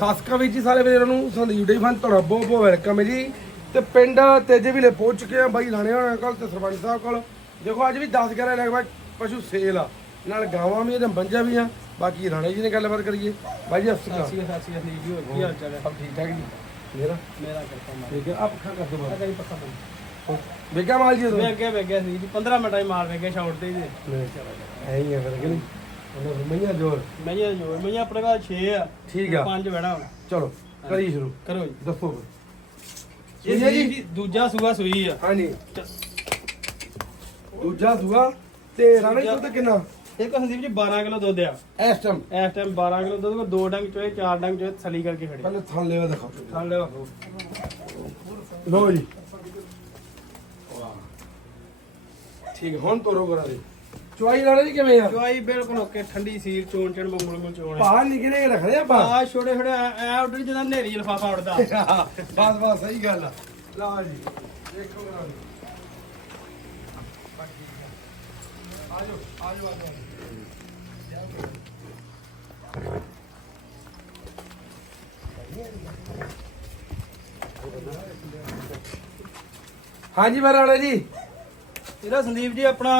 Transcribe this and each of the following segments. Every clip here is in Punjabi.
ਸਾਸਕਾ ਵਿੱਚ ਹੀ ਸਾਰੇ ਵੀਰਾਂ ਨੂੰ ਸੰਦੀਪ ਡੇ ਫਨ ਤੁਹਾਡਾ ਬਹੁਤ ਬਹੁਤ ਵੈਲਕਮ ਹੈ ਜੀ। ਤੇ ਪਿੰਡ ਤੇਜੇ ਵੀਲੇ ਪਹੁੰਚ ਚੁੱਕੇ ਆ ਬਾਈ ਲਾਣੇ ਵਾਲਾ ਕੋਲ ਤੇ ਸਰਪੰਚ ਸਾਹਿਬ ਕੋਲ। ਦੇਖੋ ਅੱਜ ਵੀ 10 11 ਲਗਭਗ ਪਸ਼ੂ ਸੇਲ ਆ। ਨਾਲ ਗਾਵਾਂ ਵੀ ਆ ਤੇ ਬੰਜਾ ਵੀ ਆ। ਬਾਕੀ ਰਾਣੇ ਜੀ ਨੇ ਗੱਲਬਾਤ ਕਰੀਏ ਬਾਈ ਜੀ ਅਸਲ ਸਾਸੀ ਸਾਸੀ ਜੀ ਹੋਰ ਕੀ ਹਾਲ ਚਾਲ ਹੈ? ਸਭ ਠੀਕ ਠਾਕ ਜੀ। ਮੇਰਾ? ਮੇਰਾ ਕਿਰਪਾ ਮਾਰ ਠੀਕ ਹੈ ਆਪ ਖਾ ਕਰ ਦੋ ਕਰੀ ਪੱਕਾ ਬੰਦ। ਵੇਖਿਆ ਮਾਲ ਜੀ ਵੇਗਿਆ ਸੀ ਜੀ। 15 ਮਿੰਟਾਂ ਹੀ ਮਾਰ ਵੇਗਿਆ ਸ਼ਾਟ ਤੇ ਜੀ। ਐ ਹੀ ਆ ਫਿਰ ਕਿ ਨਹੀਂ? ਉਹਨਾਂ ਰੁਮਈਆ ਜੋਰ ਮੈਂ ਜੀ ਜੋ ਮੈਂ ਆਪਣੇ ਕੋਲ 6 ਆ। ਠੀਕ ਆ। ਪੰਜ ਬੈਣਾ ਹੁਣ। ਚਲੋ ਕਰੀ ਸ਼ੁਰੂ। ਕਰੋ ਜੀ। ਦੱਸੋ ਫਿਰ। ਇਹ ਜੀ? ਦੂਜਾ ਸੂਆ ਸੂਈ ਆ। ਹਾਂਜੀ। ਦੂਜਾ ਦੂਆ ਤੇ ਰਾਣੇ ਦੁੱਧ ਕਿੰਨਾ? ਇੱਕ ਸੰਦੀਪ ਜੀ 12 ਕਿਲੋ ਦੁੱਧ ਆ। ਇਸ ਟਾਈਮ ਇਸ ਟਾਈਮ 12 ਕਿਲੋ ਦੁੱਧ ਕੋ ਦੋ ਡੰਗ ਚੋਏ ਚਾਰ ਡੰਗ ਚੋਏ ਥਲੀ ਕਰਕੇ ਖੜੇ। ਪਹਿਲੇ ਥਾਂ ਲੈਵਾ ਦਿਖਾਓ ਥਾਂ ਲੈ ਵਾਹੋ ਲੋ ਜੀ। ਠੀਕ ਹੁਣ ਤੋਰੋ ਕਰਾ ਦੇ। ਚੁਆਈ ਰਾਣੇ ਜੀ ਕਿਵੇਂ ਆ? ਚੁਆਈ ਬਿਲਕੁਲ ਓਕੇ ਠੰਡੀ ਸੀਲ ਚੋਣ ਚਣ ਬੰਗਲ ਮੂਲ ਚੋਣ। ਬਾਹਰ ਨਿਕਲੇ ਰੱਖਦੇ ਆਪਾਂ? ਆ ਛੋਟੇ ਛੋਟੇ ਐ ਉੱਡਰ ਜਿੱਦਾਂ ਨੇਰੀ ਲਫਾਫਾ ਉੱਡਦਾ। ਬਸ ਬਸ ਸਹੀ ਗੱਲ ਆ। ਲਓ ਜੀ ਦੇਖੋ ਕਰਾ ਦੇ ਆਜੋ ਆਜੋ ਆਜੋ। ਹਾਂਜੀ ਬਰਾੜਾ ਜੀ। ਇਹਦਾ ਸੰਦੀਪ ਜੀ ਆਪਣਾ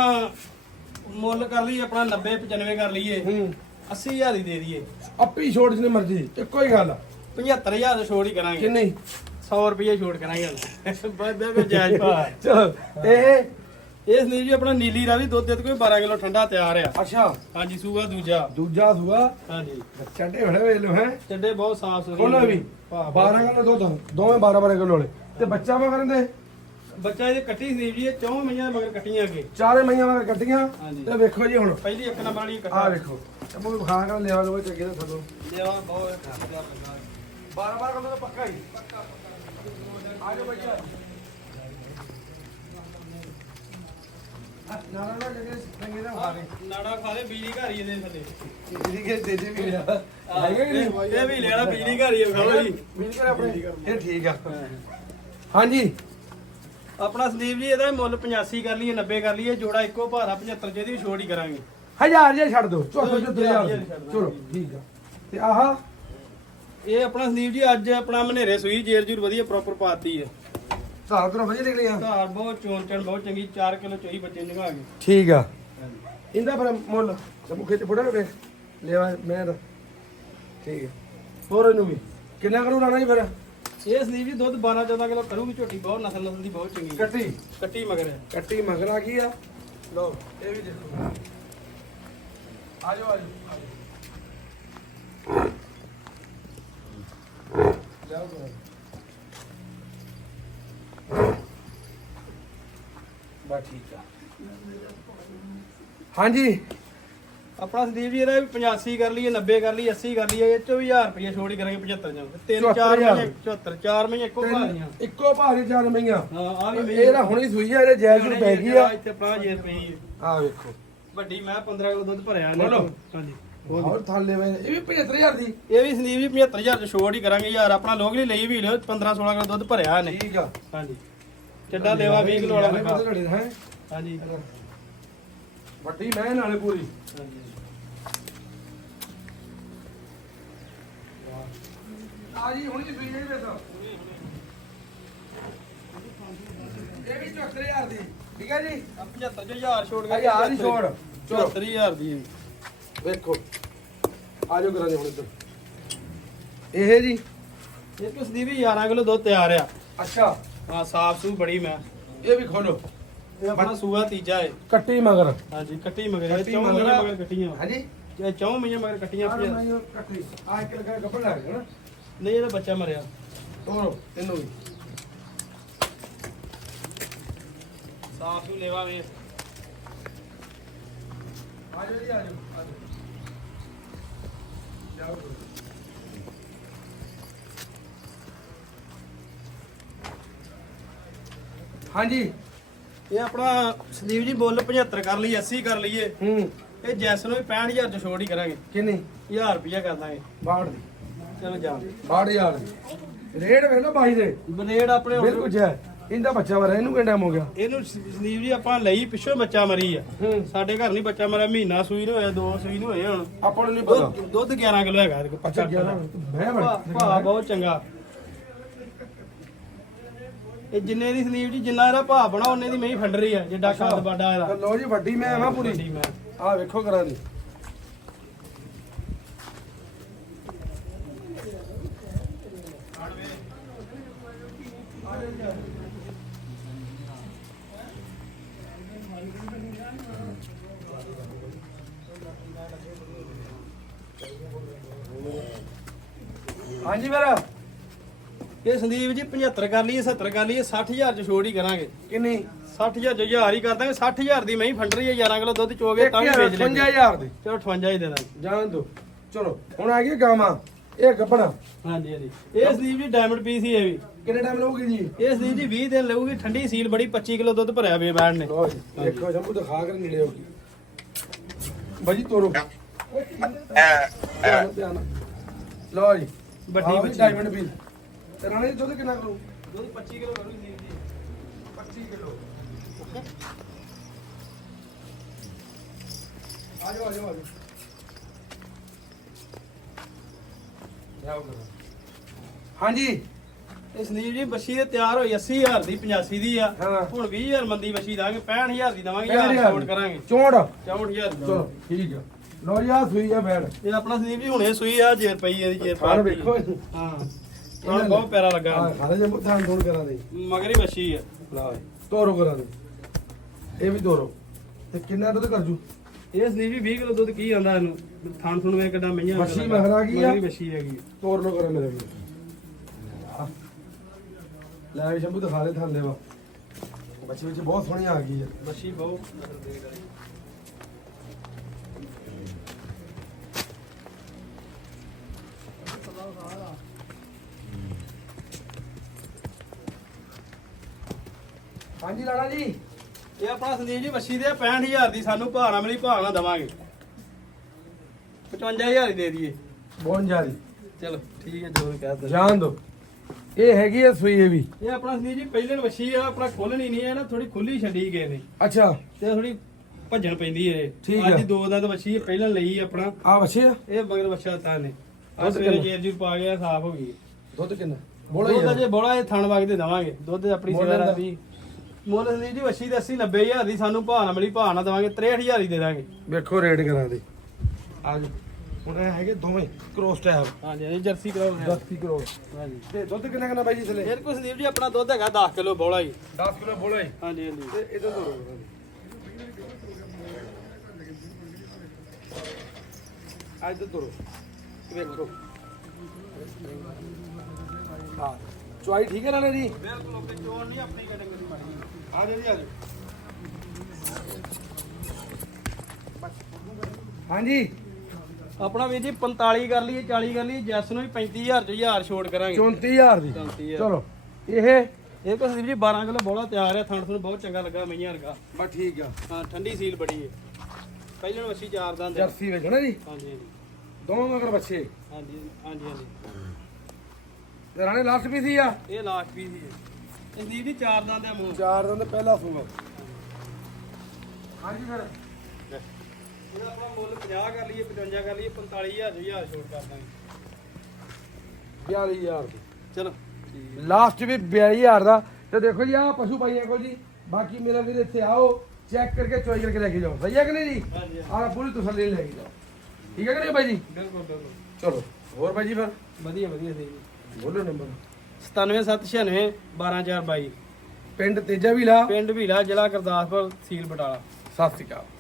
ਮੁੱਲ ਕਰ ਲਈਏ ਆਪਣਾ 90 95 ਕਰ ਲਈਏ। ਹੂੰ। 80000 ਦੀ ਦੇ ਦਈਏ। ਅੱਪੀ ਛੋੜ ਜਿੰਨੇ ਮਰਜ਼ੀ ਇੱਕੋ ਹੀ ਗੱਲ ਆ। 75000 ਦਾ ਛੋੜ ਹੀ ਕਰਾਂਗੇ। ਕਿੰਨੀ 100 ਰੁਪਏ ਛੋੜ ਕਰਾਂਗੇ ਜਾਇਜ਼ ਚਲੋ ਇਹ ਜੀ ਆਪਣਾ ਨੀਲੀ ਰਾਵੀ ਦੁੱਧ ਦੇ ਕੋਈ 12 ਕਿਲੋ ਠੰਡਾ ਤਿਆਰ ਆ। ਅੱਛਾ। ਹਾਂਜੀ ਸੂਗਾ ਦੂਜਾ। ਦੂਜਾ ਸੂਆ? ਹਾਂਜੀ। ਚੱਡੇ ਬੜੇ ਵੇਖ ਲੋ ਹੈ। ਚੱਡੇ ਬਹੁਤ ਸਾਫ਼ ਸੁਥਰੇ ਖੋਲੋ ਵੀ। ਭਾ, 12 ਕਿਲੋ ਦੁੱਧ ਦੋਵੇਂ 12 12 ਕਿਲੋ ਵਾਲੇ। ਤੇ ਬੱਚਾ ਵਾ ਕਰਦੇ ਬੱਚਾ ਇਹਦੇ ਕੱਟੀ ਸੰਦੀਪ ਜੀ ਇਹ ਚੌਂ ਮਈਆਂ ਮਗਰ ਕੱਟੀਆਂ ਅੱਗੇ। ਚਾਰੇ ਮਈਆਂ ਵਾਰ ਕੱਟੀਆਂ? ਹਾਂਜੀ। ਤੇ ਵੇਖੋ ਜੀ ਹੁਣ। ਪਹਿਲੀ ਇੱਕ ਨੰਬਰ ਵਾਲੀ ਆਹ ਕੱਟਾ ਵੇਖੋ। ਤੇ ਉਹ ਖਾ ਕੇ ਲਿਆ ਲੋ ਚੱਗੇ ਤੇ ਥੱਲੋਂ। ਦੇਵਾ ਬਹੁਤ ਖਾਂਦਾ ਬੰਦਾ 12 12 ਕਿਲੋ ਤਾਂ ਪੱਕਾ ਹੀ। ਆ ਜਾਓ ਬੱਚਾ। ਨਾ ਨਾ ਖਾ ਕੇ ਨਾੜਾ ਖਾ ਲੈ ਬਿਜਲੀ ਘਰ ਹੀ ਇਹਦੇ ਥੱਲੇ। ਜਿਹੜੀ ਕਿ ਦੇ ਦੇ ਵੀ ਲਿਆ। ਹੈਗਾ ਕਿ ਨਹੀਂ? ਇਹ ਵੀ ਲੈਣਾ ਬਿਜਲੀ ਘਰ ਹੀ ਖਾਓ ਜੀ। ਮਿਲ ਕੇ ਆਪਣੇ। ਇਹ ਠੀਕ ਆ। ਹਾਂਜੀ। ਆਪਣਾ ਸੰਦੀਪ ਜੀ ਇਹਦਾ ਮੁੱਲ 85 ਕਰ ਲਈਏ 90 ਕਰ ਲਈਏ ਜੋੜਾ ਇੱਕੋ ਭਾਰਾ 75 ਜਿਹਦੀ ਛੋੜ ਹੀ ਕਰਾਂਗੇ। ਹਜ਼ਾਰ ਜੇ ਛੱਡ ਦਿਓ। ਚਲੋ ਠੀਕ ਆ। ਤੇ ਆਹ। ਇਹ ਆਪਣਾ ਸੰਦੀਪ ਜੀ ਅੱਜ ਆਪਣਾ ਮਨੇਰੇ ਸੂਈ ਜੇਰ ਜੂਰ ਵਧੀਆ ਪ੍ਰੋਪਰ ਪਾਤੀ ਹੈ ਧਾਰ ਤੋਂ ਵਧੀਆ ਨਿਕਲੀ ਆ ਧਾਰ ਬਹੁਤ ਚੋਣ ਚਣ ਬਹੁਤ ਚੰਗੀ 4 ਕਿਲੋ ਚੋਈ ਬੱਚੇ ਨਿਭਾ ਗਏ। ਠੀਕ ਆ। ਇਹਦਾ ਪਰ ਮੁੱਲ ਸਮੁਖੇ ਤੇ ਫੋੜਾ ਵੇ ਲੈਵਾ ਮੈਂ ਠੀਕ ਹੋਰ ਇਹਨੂੰ ਵੀ। ਕਿੰਨਾ ਕਰੂ ਰਾਣਾ ਜੀ ਫਿਰ? ਇਹ ਸੰਦੀਪ ਜੀ ਦੁੱਧ 12 14 ਕਿਲੋ ਕਰੂਗੀ ਝੋਟੀ ਬਹੁਤ ਨਸਲ ਨਸਲ ਦੀ ਬਹੁਤ ਚੰਗੀ। ਹੈ ਕੱਟੀ? ਕੱਟੀ ਮਗਰ ਹੈ। ਕੱਟੀ ਮਗਰਾ ਕੀ ਆ? ਲੋ ਇਹ ਵੀ ਦੇਖੋ। ਲਿਆਓ। ਬਸ ਠੀਕ ਆ। ਹਾਂਜੀ। ਆਪਣਾ ਸੰਦੀਪ ਜੀ ਇਹਦਾ ਵੀ 85 ਕਰ ਲਈਏ 90 ਕਰ ਲਈਏ 80 ਕਰ ਲਈਏ ਇਹ ਚੋਂ ਵੀ 1000 ਰੁਪਏ ਛੋੜ ਹੀ ਕਰਾਂਗੇ 75 ਜਾਂ ਤਿੰਨ ਚਾਰ 74,000 ਮਹੀਨੇ 74 ਚਾਰ ਮਹੀਨੇ ਇੱਕੋ ਭਾਰੀਆਂ ਇੱਕੋ ਭਾਰੀ ਚਾਰ ਮਈਆਂ ਹਾਂ ਆ ਵੀ ਇਹ ਤਾਂ ਹੁਣੀ ਸੂਈ ਆ ਇਹਦੇ ਜੈਲ ਨੂੰ ਪੈ ਗਈ ਆ। ਇੱਥੇ ਆਪਣਾ ਜੇਰ ਪਈ ਹੈ ਆ। ਵੇਖੋ। ਵੱਡੀ ਮੈਂ 15 ਕਿਲੋ ਦੁੱਧ ਭਰਿਆ ਨੇ ਬੋਲੋ। ਹਾਂਜੀ। ਹੋਰ ਥੱਲੇ ਵੇ ਇਹ ਵੀ 75000 ਦੀ। ਇਹ ਵੀ ਸੰਦੀਪ ਜੀ 75000 ਚ ਛੋੜ ਹੀ ਕਰਾਂਗੇ ਯਾਰ। ਆਪਣਾ ਲੋਕਲੀ ਲਈ ਵੀ ਲਿਓ 15 16 ਕਿਲੋ ਦੁੱਧ ਭਰਿਆ ਨੇ ਠੀਕ ਆ। ਹਾਂਜੀ। ਚੱਡਾ ਲੇਵਾ 20 ਕਿਲੋ ਵਾਲਾ ਹੈ? ਹਾਂਜੀ। ਵੱਡੀ ਮੈਂ ਨਾਲੇ ਪੂਰੀ। ਹਾਂਜੀ। ਆ ਜੀ ਹੁਣ ਜੀ ਸੂਈ ਜਿਹੜੀ ਵੇਸਾ ਇਹ ਵੀ 74000 ਦੀ ਠੀਕ ਹੈ ਜੀ? ਆ 75 ਚ 1000 ਛੋੜ ਕੇ ਹਜ਼ਾਰ ਹੀ ਛੋੜ। ਚਲੋ। 74000 ਦੀ ਹੈ। ਵੇਖੋ। ਆ ਜਾਓ ਕਰਾਂ ਜੀ ਹੁਣ ਇੱਧਰ। ਇਹ ਜੀ? ਇਹ ਕਿ ਸੰਦੀਪ ਜੀ 11 ਕਿਲੋ ਦੁੱਧ ਤਿਆਰ ਆ। ਅੱਛਾ। ਹਾਂ ਸਾਫ਼ ਸੂ ਬੜੀ ਮੈਂ। ਇਹ ਵੀ ਖੋਲੋ। ਇਹ ਆਪਣਾ ਸੂਆ ਤੀਜਾ ਹੈ ਕੱਟੀ ਮਗਰ। ਹਾਂਜੀ ਕੱਟੀ ਮਗਰ। ਇਹ ਚੌਂ ਮਗਰ ਕੱਟੀਆਂ। ਹਾਂਜੀ। ਇਹ ਚੌਂ ਮਹੀਨੇ ਮਗਰ ਕੱਟੀਆਂ ਪਈਆਂ। ਮੈਂ ਕੱਟੀ ਆ ਇੱਕ ਲਗਾ ਗੱਪੜ ਲੱਗ ਗਿਆ ਨਾ। ਨਹੀਂ ਇਹਦਾ ਬੱਚਾ ਮਰਿਆ। ਤੋਰੋ ਇਹਨੂੰ ਵੀ। ਸਾਫ਼ ਸੂ ਲੇਵਾ ਵੇ। ਆ ਜਾਓ ਜੀ ਆ ਜਾਓ ਆ ਜਾਓ। ਜਾਓ ਹਾਂਜੀ। ਇਹ ਆਪਣਾ ਸੰਦੀਪ ਜੀ ਮੁੱਲ 75 ਕਰ ਲਈ 80 ਕਰ ਲਈਏ। ਹੂੰ। ਇਹ ਜੈਸ ਨੂੰ ਵੀ 65000 ਚ ਛੋੜ ਹੀ ਕਰਾਂਗੇ। ਕਿੰਨੀ? 1000 ਰੁਪਇਆ ਕਰ ਦਾਂਗੇ। ਬਾੜ ਦੀ। ਚਲੋ ਜਾ ਬਾੜ ਯਾਰ ਰੇਡ ਵੇਖ ਲਓ ਬਾਈ ਦੇ। ਬਨੇੜ ਆਪਣੇ ਬਿਲਕੁਲ ਜੈ। ਇਹਦਾ ਬੱਚਾ ਵਰਾ ਇਹਨੂੰ ਕਿੰਨਾ ਟਾਈਮ ਹੋ ਗਿਆ? ਇਹਨੂੰ ਸ- ਸੰਦੀਪ ਜੀ ਆਪਾਂ ਲਈ ਪਿੱਛੋਂ ਬੱਚਾ ਮਰੀ ਆ। ਹੂੰ। ਸਾਡੇ ਘਰ ਨਹੀਂ ਬੱਚਾ ਮਰਿਆ ਮਹੀਨਾ ਸੂਈ ਨੂੰ ਹੋਇਆ ਦੋ ਸੂਈ ਨੂੰ ਹੋਏ ਹੁਣ। ਆਪਾਂ ਨੂੰ ਨਹੀਂ ਪਤਾ। ਦੁੱਧ ਦੁੱਧ 11 ਕਿਲੋ ਹੈਗਾ ਇਹਦੇ ਕੋਲ। ਅੱਛਾ ਗਿਆ ਮੈਂ ਬੜਾ ਭਾਅ ਬਹੁਤ ਚੰਗਾ। ਇਹ ਜਿੰਨੇ ਦੀ ਸੰਦੀਪ ਜੀ ਜਿੰਨਾ ਇਹਦਾ ਭਾਅ ਬਣਾ ਉਹਨੇ ਦੀ ਮਹੀਂ ਫੰਡ ਰਹੀ ਆ ਜਿੱਡਾ ਖਾਦ ਬਾਡਾ ਇਹਦਾ। ਲੋ ਜੀ ਵੱਡੀ ਮੈਂ ਆਵਾਂ ਪੂਰੀ। ਮੈਂ। ਆ ਵੇਖੋ ਕਰਾਂ ਦੀ। ਹਾਂਜੀ ਮੇਰਾ। ਇਹ ਸੰਦੀਪ ਜੀ 75 ਕਰ ਲਈਏ 70 ਕਰ ਲਈਏ 60000 ਚ ਛੋੜ ਹੀ ਕਰਾਂਗੇ। ਕਿੰਨੀ? 60000 ਚ ਹਜ਼ਾਰ ਹੀ ਕਰ ਦਾਂਗੇ 60000 ਦੀ ਮਹੀਂ ਫੰਡ ਰਹੀ ਹੈ 11 ਕਿਲੋ ਦੁੱਧ ਚੋਗੇ ਤਾਂ ਵੀ ਵੇਚ ਲੈਂਦੇ 55000 ਦੀ। ਚਲੋ 58 ਹੀ ਦੇ ਦਾਂਗੇ ਜਾਣ ਦੋ। ਚਲੋ ਹੁਣ ਆ ਗਈ ਗਾਵਾਂ। ਇਹ ਗੱਪਣਾ ਹਾਂਜੀ ਹਾਂਜੀ। ਇਹ ਸੰਦੀਪ ਜੀ ਡਾਇਮੰਡ ਪੀਸ ਹੀ ਹੈ ਵੀ। ਕਿੰਨੇ ਟਾਈਮ ਲਊਗੀ ਜੀ? ਇਹ ਸੰਦੀਪ ਜੀ 20 ਦਿਨ ਲਊਗੀ ਠੰਡੀ ਸੀਲ ਬੜੀ 25 ਕਿਲੋ ਦੁੱਧ ਭਰਿਆ ਵੇ ਬੈਣ ਨੇ। ਲੋ ਜੀ ਦੇਖੋ ਜੰਮੂ ਦਿਖਾ ਕਰ ਨੇੜੇ ਹੋਗੀ ਬਾਜੀ ਤੋਰੋ। ਧਿਆਨ ਧਿਆਨ ਲੋ ਜੀ ਵੱਡੀ। ਡਾਇਮੰਡ ਪੀਲ ਤੇ ਰਾਣੇ ਦੁੱਧ ਕਿੰਨਾ ਕਰੂ ਦੁੱਧ 25 ਕਿਲੋ ਕਰੂ ਜੀ। 25 ਕਿਲੋ। ਆ ਜਾਓ ਆ ਜਾਓ ਆ ਜਾਓ। ਕਰੋ। ਹਾਂਜੀ। ਇਹ ਸੰਦੀਪ ਜੀ ਬੱਛੀ ਦੇ ਤਿਆਰ ਹੋਈ 80000 ਦੀ 85 ਦੀ ਆ। ਹਾਂ। ਹੁਣ 20000 ਮੰਦੀ ਬੱਛੀ ਦਾਂਗੇ 65000 ਦੀ ਦਵਾਂਗੇ 65000 1000 ਛੋਟ ਕਰਾਂਗੇ। ਚੋੜ 64000 ਦੀ ਚਲੋ ਠੀਕ ਆ। ਲੋ ਜੀ ਆ ਸੂਈ ਆ ਬੈੜ ਇਹ ਆਪਣਾ ਸੰਦੀਪ ਜੀ ਹੁਣੇ ਸੂਈ ਆ ਜੇਰ ਪਈ ਇਹਦੀ ਜੇਰ ਖਾਣ ਪਾ ਵੇਖੋ। ਹਾਂ। ਥਣ ਬਹੁਤ ਪਿਆਰਾ ਲੱਗਾ। ਆ ਖਾਣੇ ਜੰਮੂ ਥਾਂ ਥੋੜ ਕਰਾਂ ਦੇ। ਮਗਰੀ ਬੱਛੀ ਆ ਲਾ ਤੋਰੋ ਕਰਾਂ ਦੇ। ਇਹ ਵੀ ਤੋਰੋ। ਤੇ ਕਿੰਨਾ ਦੁੱਧ ਕਰ ਜੂ? ਇਹ ਸੰਦੀਪ ਜੀ 20 ਕਿਲੋ ਦੁੱਧ ਕੀ ਆਂਦਾ ਇਹਨੂੰ? ਥਣ ਥਣ ਵੇ ਕਿੱਡਾ ਮਈਆਂ ਬੱਛੀ ਮਗਰਾ ਕੀ ਆ? ਮਗਰੀ ਬੱਛੀ ਹੈਗੀ ਤੋਰ ਲੋ ਕਰਾਂ ਮੇਰੇ ਵੀ ਲੈ ਵੀ ਸ਼ੰਭੂ ਦਿਖਾ ਦੇ ਥਾਂ ਦੇਵਾ ਬੱਚੀ ਵਿੱਚ ਬਹੁਤ ਸੋਹਣੀ ਆ ਗਈ ਹੈ ਬੱਛੀ ਬਹੁਤ ਹਾਂਜੀ ਲਾਲਾ ਜੀ। ਇਹ ਆਪਣਾ ਸੰਦੀਪ ਜੀ ਬੱਛੀ ਦੇ 65000 ਦੀ ਸਾਨੂੰ ਨਾ ਮਿਲੀ ਨਾ ਦਵਾਂਗੇ। 55000 ਹੀ ਦੇ ਦਈਏ। ਬਹੁਤ ਜਾਰੀ ਚਲੋ ਠੀਕ ਹੈ ਜੋ ਵੀ ਕਹਿ ਦਿੱਤਾ ਜਾਣ ਦੋ। ਇਹ ਹੈਗੀ ਹੈ ਸੂਈ ਇਹ ਵੀ। ਇਹ ਆਪਣਾ ਸੰਦੀਪ ਜੀ ਪਹਿਲੇ ਨੂੰ ਵੱਛੀ ਆ ਆਪਣਾ ਖੋਲਣੀ ਨਹੀਂ ਹੈ ਨਾ ਥੋੜੀ ਖੁੱਲੀ ਛੱਡੀ ਗਏ ਨੇ। ਅੱਛਾ। ਤੇ ਥੋੜੀ ਭੱਜਣ ਪੈਂਦੀ ਹੈ। ਠੀਕ ਅੱਜ ਆ। ਹੀ ਦੋ ਦਾ ਤਾਂ ਵੱਛੀ ਹੈ, ਪਹਿਲਾਂ ਲਈ ਆਪਣਾ। ਆ ਬੱਚੇ ਆ? ਇਹ ਮਗਰ ਵੱਛਾ ਤਾਂ ਨੇ। ਆ ਸਵੇਰੇ? ਜੇਰ ਜੀ ਪਾ ਗਿਆ ਸਾਫ਼ ਹੋ ਗਈ। ਦੁੱਧ ਕਿੰਨਾ? ਬੋਲਾ ਜੇ ਬੋਲਾ ਇਹ ਥਣ ਵਗਦੇ ਦਵਾਂਗੇ। ਦੁੱਧ ਆਪਣੀ ਸੇਵਾ ਦਾ? ਵੀ ਮੁੱਲ ਸੰਦੀਪ ਜੀ ਵੱਛੀ ਦੇ 80 90000 ਦੀ ਸਾਨੂੰ ਭਾਅ ਨਾ ਮਿਲੀ ਭਾਅ ਨਾ ਦਵਾਂਗੇ 63000 ਹੀ ਦੇ ਦਾਂਗੇ। ਵੇਖੋ ਰੇਟ ਕਰਾਂ ਦੇ। ਆ ਜਾ ਹੁਣ ਇਹ ਹੈਗੇ ਦੋਵੇਂ ਕ੍ਰੋਸ ਟੈਬ ਹਾਂਜੀ ਹਾਂਜੀ ਜਰਸੀ ਕਰਾਓ 10 ਕਿਲੋ ਹਾਂਜੀ। ਤੇ ਦੁੱਧ ਕਿੰਨਾ ਕਿੰਨਾ ਬਾਈ ਜੀ ਥਲੇ? ਫਿਰ ਕੋ ਸੰਦੀਪ ਜੀ ਆਪਣਾ ਦੁੱਧ ਹੈਗਾ 10 ਕਿਲੋ ਬੋਲਾ ਹੀ 10 ਕਿਲੋ ਬੋਲਾ ਹੀ ਹਾਂਜੀ ਹਾਂਜੀ। ਤੇ ਇਹਦਾ ਤੋਰੋ ਅੱਜ ਤੇ ਤੋਰੋ ਵੇਖੋ ਹਾਂ। ਚੁਆਈ ਠੀਕ ਹੈ ਨਾਲੇ ਜੀ? ਬਿਲਕੁਲ ਓਕੇ ਚੋਣ ਨਹੀਂ ਆਪਣੀ ਕੈਟਾਗਰੀ ਮਾਰੀ ਆ ਜਾ ਜੀ ਆ ਜਾ ਹਾਂਜੀ। ਆਪਣਾ ਵੀਰ ਜੀ 45 ਕਰ ਲਈਏ 40 ਕਰ ਲਈਏ ਜੈਸ ਨੂੰ ਵੀ 35000 ਚ 1000 ਛੋੜ ਕਰਾਂਗੇ। 34000 ਦੀ। 34000 ਚਲੋ ਇਹ ਇਹ ਕੋ ਸੰਦੀਪ ਜੀ 12 ਕਿਲੋ ਬੋਲਾ ਤਿਆਰ ਹੈ ਥਣ ਤੁਹਾਨੂੰ ਬਹੁਤ ਚੰਗਾ ਲੱਗਾ ਮਈਆਂ ਵਰਗਾ। ਬਸ ਠੀਕ ਆ। ਹਾਂ ਠੰਡੀ ਸੀਲ ਬੜੀ ਹੈ ਪਹਿਲਾਂ ਨੂੰ ਅਸੀਂ ਚਾਰ ਦੰਦ ਹੈ। ਜਰਸੀ ਵੇਖਣਾ ਜੀ। ਹਾਂਜੀ ਹਾਂਜੀ। ਦੋਵਾਂ ਮਗਰ ਬੱਚੇ। ਹਾਂਜੀ ਹਾਂਜੀ ਹਾਂਜੀ। ਤੇ ਰਾਣੇ ਲਾਸਟ ਵੀ ਸੀ ਆ। ਇਹ ਲਾਸਟ ਵੀ ਸੀ ਸੰਦੀਪ ਜੀ ਚਾਰ ਦੰਦ ਹੈ ਮੂੰਹ। ਚਾਰ ਦਿਨ ਦਾ ਪਹਿਲਾ ਸੂਗਾ ਹਾਂਜੀ ਫਿਰ। ਇਹਦਾ ਆਪਣਾ ਮੁੱਲ 50 ਕਰ ਲਈਏ 55 ਕਰ ਲਈਏ 45000 ਚ 1000 ਛੋੜ ਕਰ ਦਾਂਗੇ। 42000 ਦੀ। ਚਲੋ। ਲਾਸਟ ਵੀ 42000 ਦਾ। ਤੇ ਦੇਖੋ ਜੀ ਆ ਪਸ਼ੂ ਭਾਈਆਂ ਕੋਲ ਜੀ। ਬਾਕੀ ਮੇਰਾ ਵੀਰ ਇੱਥੇ ਆਓ ਚੈੱਕ ਕਰਕੇ ਚੋਈ ਕਰਕੇ ਲੈ ਕੇ ਜਾਓ। ਸਹੀ ਹੈ ਕਿ ਨਹੀਂ ਜੀ? ਹਾਂਜੀ ਆਹ ਪੂਰੀ ਤਸੱਲੀ ਨਾਲ ਲੈ ਕੇ ਜਾਓ। ਠੀਕ ਹੈ ਕਿ ਨਹੀਂ ਭਾਈ ਜੀ? ਬਿਲਕੁਲ ਬਿਲਕੁਲ। ਚਲੋ। ਹੋਰ ਭਾਈ ਜੀ ਫਿਰ? ਵਧੀਆ ਵਧੀਆ ਸੀ ਜੀ। ਬੋਲੋ ਨੰਬਰ 97796 12422 ਪਿੰਡ ਤੇਜਾ ਵੀਲਾ ਪਿੰਡ ਭੀਲਾ ਜ਼ਿਲ੍ਹਾ ਗੁਰਦਾਸਪੁਰ ਸੀਲ ਬਟਾਲਾ ਸਤਿ ਸ਼੍ਰੀ ਅਕਾਲ।